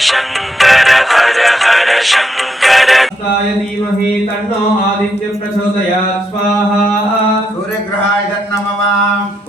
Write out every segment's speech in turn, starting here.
शंकर हर हर शंकर धीमहि तन्नो आदित्य प्रचोदयात् स्वाहा सूर्यग्रहाय नमः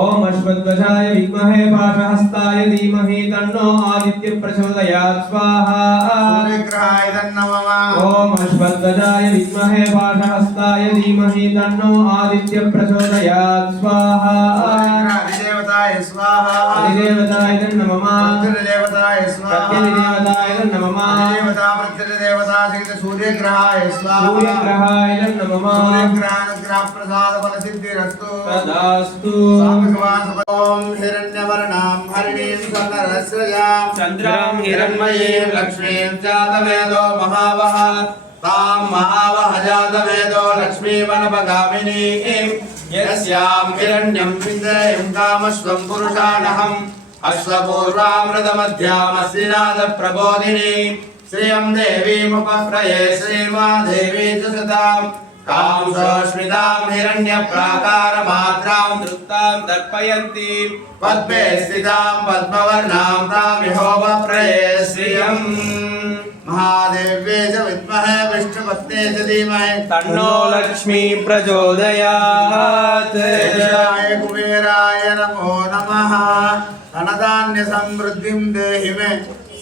ओम अश्वध्वजाय विद्महे पाशहस्ताय धीमहि तन्नो आदित्य प्रचोदयात् स्वाहा सूर्यग्रहाय नमः ओम अश्वध्वजाय विद्महे पाशहस्ताय धीमहि तन्नो आदित्य प्रचोदयात् स्वाहा अधिदेवताय स्वाहा अधिदेवताय नमः प्रत्यदेवताय स्वाहा प्रत्यदेवताय नमः अधिदेवता प्रत्यदेवता सहित सूर्यग्रहाय स्वाहा सूर्यग्रहाय नमः सूर्यग्रहानुग्रह प्रसाद फल सिद्धिरस्तु तदास्तु भगवान ओम हिरण्यवर्णां हरिणीं स्वर्णरस्रजां चन्द्रां हिरण्मयीं लक्ष्मीं जातवेदो महावः तां महावः जातवेदो लक्ष्मीमनपगामिनीं यस्यां हिरण्यं विन्दयं कामस्वं पुरुषाणहम् अश्वपूर्वामृतमध्यामश्रीनाथप्रबोधिनीं श्रियं देवीमुपप्रये श्रीमादेवी च सतां कांसोऽस्मितां हिरण्यप्राकारमात्रां दृष्टां दर्पयन्तीं पद्मे स्थितां पद्मवर्णां तामिहोपप्रये श्रियम् महादेव्ये च विद्महे विष्णुपत्न्ये च धीमहि तन्नो लक्ष्मी प्रचोदयात् देशाय कुबेराय नमो नमः धनधान्य समृद्धिं देहि मे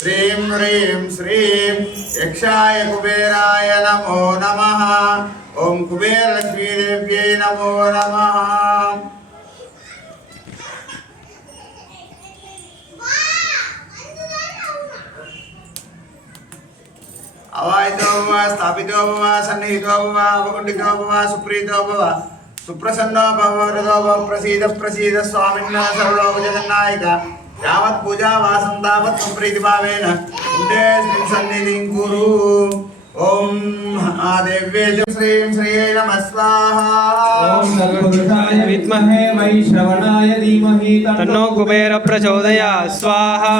श्रीं ह्रीं श्रीं यक्षाय कुबेराय नमो नमः ओम कुबेर लक्ष्मी देव्यै नमो नमः अवायितो भव स्थापितो भव सन्निहितो भव अवकुण्ठितो भव सुप्रीतो भव सुप्रसन्नो भव वरदो भव प्रसीद प्रसीद स्वामिन्नः सर्वलोकजगन्नायक यावत् पूजा वासं तावत् सम्प्रीतिभावेन कुण्डेऽस्मिन् सन्निधिं कुरु ओम आदेव्ये च श्रीं श्रियै नमः स्वाहा ओम तत्पुरुषाय विद्महे वैश्रवणाय धीमहि तन्नो कुबेर प्रचोदयात् स्वाहा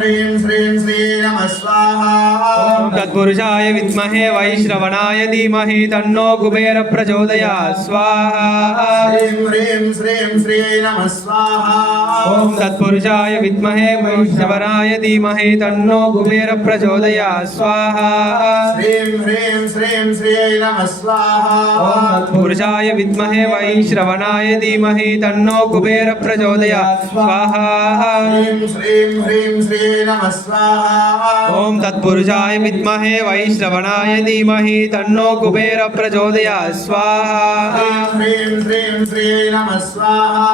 श्रीं श्रीं श्रियै नमः स्वाहा ओम तत्पुरुषाय विद्महे वैश्रवणाय धीमहि तन्नो कुबेर प्रचोदयात् स्वाहा श्रीं ह्रीं श्रीं श्रियै नमः स्वाहा ओम तत्पुरुषाय विद्महे वैश्रवणाय धीमहि तन्नो कुबेर प्रचोदयात् स्वाहा श्रीं ह्रीं श्रीं श्रियै नमः स्वाहा ओम तत्पुरुषाय विद्महे वैश्रवणाय धीमहि तन्नो कुबेर प्रचोदयात् स्वाहा श्रीं श्रीं ह्रीं श्रियै नमः स्वाहा ओम तत्पुरुषाय विद्महे वैश्रवणाय धीमहि तन्नो कुबेर प्रचोदयात् स्वाहा श्रीं श्रीं श्रियै नमः स्वाहा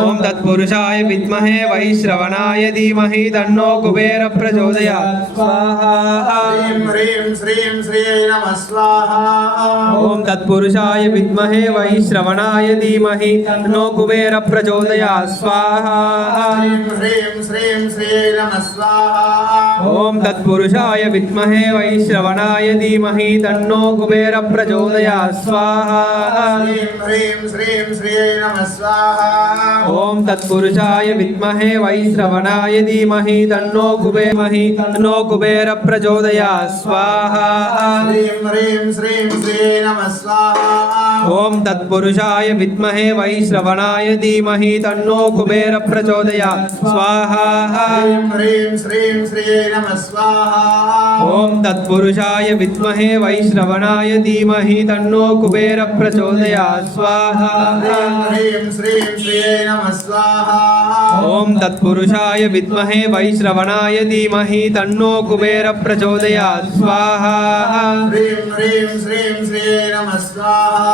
ओम तत्पुरुषाय विद्महे वैश्रवणाय धीमहि तन्नो कुबेर प्रचोदयात् स्वाहा श्रीं ह्रीं श्रीं श्रियै नमः स्वाहा ओम तत्पुरुषाय विद्महे वैश्रवणाय धीमहि तन्नो कुबेर प्रचोदयात् स्वाहा श्रीं ह्रीं श्रीं श्रियै नमः स्वाहा ओम तत्पुरुषाय विद्महे वैश्रवणाय धीमहि तन्नो कुबेर प्रचोदयात् स्वाहा श्रीं ह्रीं श्रीं श्रियै नमः स्वाहा ओम तत्पुरुषाय विद्महे वैश्रवणाय धीमहि तन्नो कुबेर प्रचोदयात् स्वाहा श्रीं ह्रीं श्रीं श्रियै नमः स्वाहा ओम तत्पुरुषाय विद्महे वैश्रवणाय धीमहि तन्नो कुबेर प्रचोदयात् स्वाहा श्रीं ह्रीं श्रीं श्रियै नमः स्वाहा ओम तत्पुरुषाय विद्महे वैश्रवणाय धीमहि तन्नो कुबेर प्रचोदयात् स्वाहा ह्रीं श्रीं श्रियै नमः स्वाहा ओम तत्पुरुषाय विद्महे वैश्रवणाय धीमहि तन्नो कुबेर प्रचोदयात् स्वाहा ह्रीं ह्रीं श्रीं श्रियै नमः स्वाहा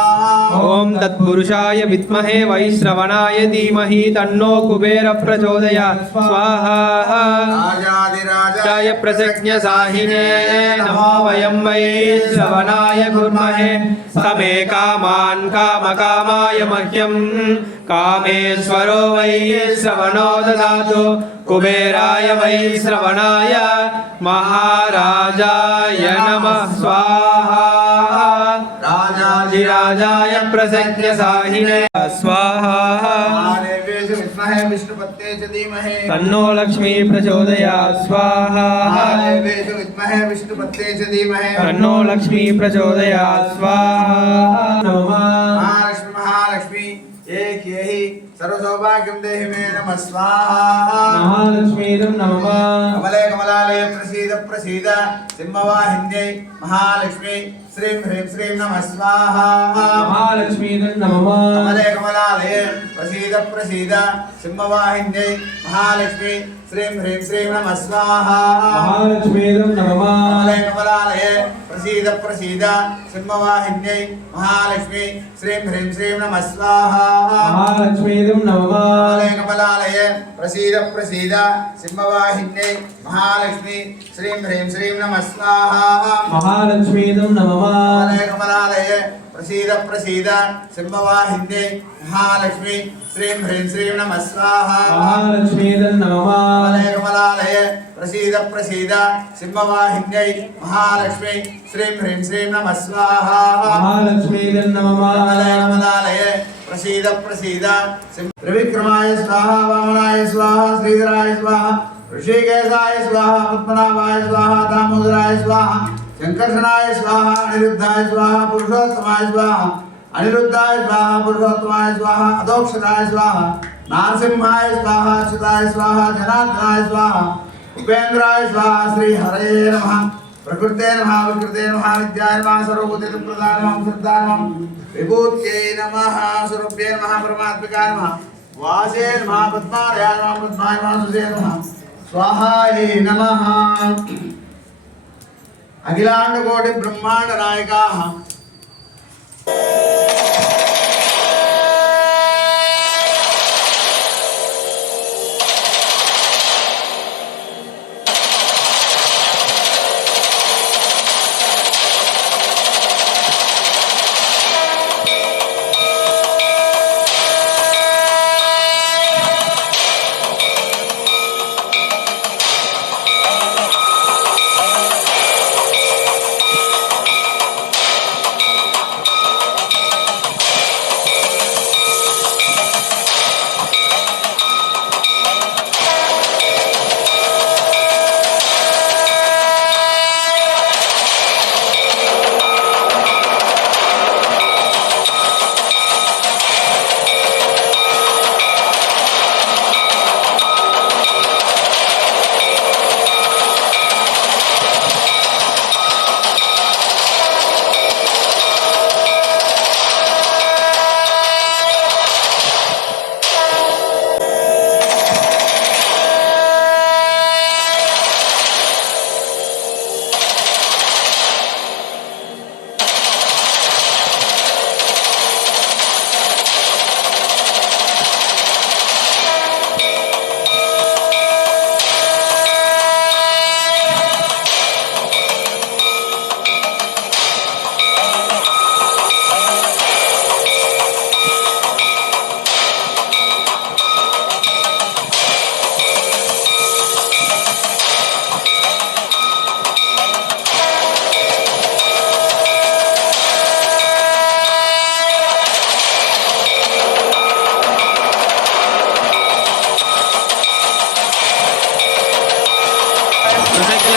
ओम तत्पुरुषाय विद्महे वैश्रवणाय धीमहि तन्नो कुबेर प्रचोदयात् स्वाहा राजाधिराजाय प्रसज्ञसाहिने नमो वयं वैश्रवणाय कुर्महे समे कामान् कामकामाय मह्यं कामेश्वरो वैश्रवणो ददातु कुबेराय वैश्रवणाय महाराजाय नमः स्वाहा राजाधिराजाय प्रसज्ञसाहिने स्वाहा विद्महे विष्णुपत्न्ये च धीमहि तन्नो लक्ष्मी प्रचोदयात् स्वाहा विद्महे विष्णुपत्न्ये च धीमहि तन्नो लक्ष्मी प्रचोदयात् स्वाहा महालक्ष्मी महालक्ष्मी एक यही सर्वशोभ सौभाग्यं देहि मे नमः स्वाहा महालक्ष्मीदं नमः कमले कमलालये प्रसीद प्रसीद सिंहवाहिन्यै महालक्ष्मी श्रीं ह्रीं श्रीं नमः स्वाहा महालक्ष्मीदं नमः कमले कमलालये प्रसीद प्रसीद सिंहवाहिन्यै महालक्ष्मी श्रीं ह्रीं श्रीं नमः स्वाहा महालक्ष्मीदं नमः कमले कमलालये प्रसीद प्रसीद सिंहवाहिन्यै महालक्ष्मी श्रीं ह्रीं श्रीं नमः स्वाहा महालक्ष्मीदं नमः कमले कमलालये प्रसीद प्रसीद सिंहवाहिन्यै महालक्ष्मी श्रीं ह्रीं श्रीं नमः स्वाहा महालक्ष्मीदं नमः कमले कमलालये प्रसीद प्रसीद सिंहवाहिन्यै महालक्ष्मी श्रीं ह्रीं श्रीं नमः स्वाहा महालक्ष्मीदं नमः कमले कमलालये प्रसीद प्रसीद सिंहवाहिन्यै महालक्ष्मी श्रीं ह्रीं श्रीं नमः स्वाहा महालक्ष्मीदं नमः कमले कमलालये प्रसीद प्रसीद त्रिविक्रमाय स्वाहा वामनाय स्वाहा श्रीधराय स्वाहा ऋषिकेशाय स्वाहा पद्मनाभाय स्वाहा दामोदराय स्वाहा शंकर्षणाय स्वाहा अनिरुद्धाय स्वाहा पुरुषोत्तमाय स्वाहा अनिरुद्धाय स्वाहा पुरुषोत्तमाय स्वाहा अदोक्षराय स्वाहा नारसिंहाय स्वाहा अच्युताय स्वाहा जनार्दनाय स्वाहा उपेन्द्राय स्वाहा श्री हरे नमः प्रकृते नमः विकृते नमः विद्याय नमः सर्वभूतप्रदाय नमः श्रद्धाय नमः विभूत्यै नमः स्वरूप्ये नमः परमात्मिकाय नमः वासे नमः पद्मालयाय नमः पद्माय नमः सुसे नमः स्वाहायै नमः अखिलांड कोटि ब्रह्मांड नायकाः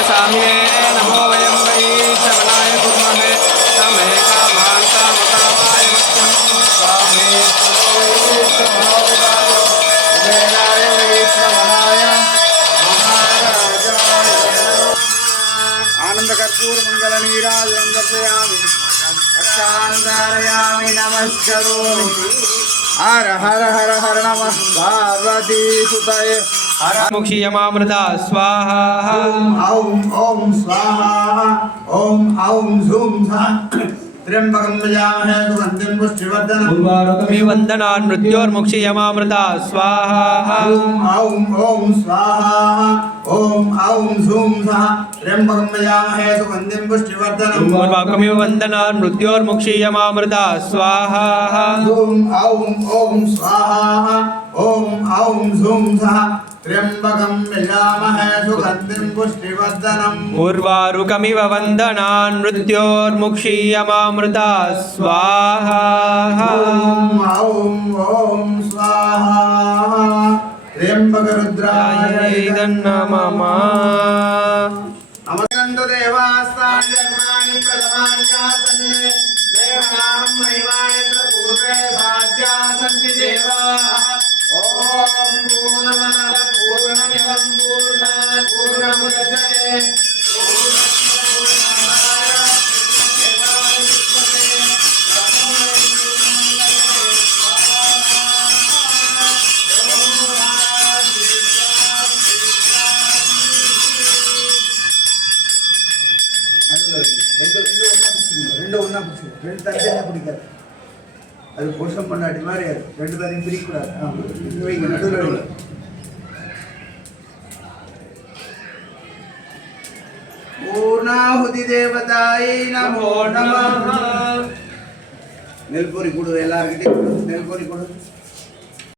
साहिने नमो वयं वै श्रवणाय कुर्महे तमे कामान् कामकामाय मह्यं स्वामे वेदाय वै श्रवणाय महाराजाय आनंदकर्पूर मंगल नीराजनं दर्शयामि रक्षान्धारयामि नमस्करोमि हर हर हर हर नमः पार्वती सुतये मुक्षीयमामृता स्वाहा ॐ ॐ स्वाहा ॐ ॐ झूं झा त्र्यंबकं यजामहे सुगन्धिं पुष्टिवर्धनम् उर्वारुकमिवन्दनान् मृत्योर्मुक्षीयमामृता स्वाहा ॐ ॐ स्वाहा ॐ ॐ झूं झा त्र्यंबकं यजामहे सुगन्धिं पुष्टिवर्धनम् उर्वारुकमिवन्दनान् मृत्योर्मुक्षीयमामृता स्वाहा ॐ ॐ स्वाहा ॐ ॐ झूं झा त्र्यंबकं यजामहे सुगन्धिं पुष्टिवर्धनम् उर्वारुकमिव वन्दनान् मृत्योर्मुक्षीयमामृता स्वाहा ॐ ॐ स्वाहा त्र्यंबकरुद्राय नमः नमस्कन्द देवास्तानि धर्माणि प्रथमान्यासन्ने देवनाहं महिमानि च पूर्वे साध्या सन्ति देवाः ॐ ரெண்டு ஒன்றா பிடிச்சி ரெண்டு தனித்தனியாக பிடிக்காது. அது புருஷன் பண்ணாடி மாதிரி அது ரெண்டு தனியும் பிரிக்கக்கூடாது. வைங்க நடுவில் வைங்க. பூர்ணாஹுதி தேவதாயை நமோ நமः. நெல்பொரி கொடு, எல்லாருக்கிட்டையும் நெல்பொரி கொடு.